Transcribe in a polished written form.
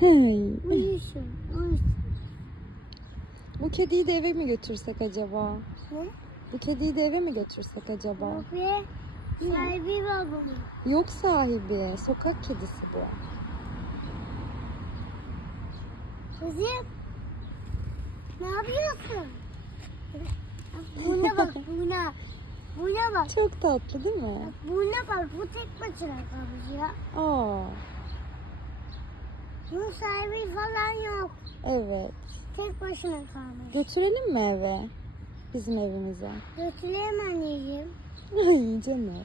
Hey. Uyusun. Uyusun. Bu kediyi de eve mi götürsek acaba? Ne? Bu kediyi de eve mi götürsek acaba? Yok be. Sahibi var bunun. Yok sahibi. Sokak kedisi bu. Kızım. Ne yapıyorsun? Buna bak buna. Buna bak. Çok tatlı değil mi? Buna bak. Bu tek başına kalmış ya. Aa, Bunun sahibi falan yok. evet. Tek başına kalmış. Götürelim mi eve? Bizim evimize. Götüreyim anneciğim. Ay canım.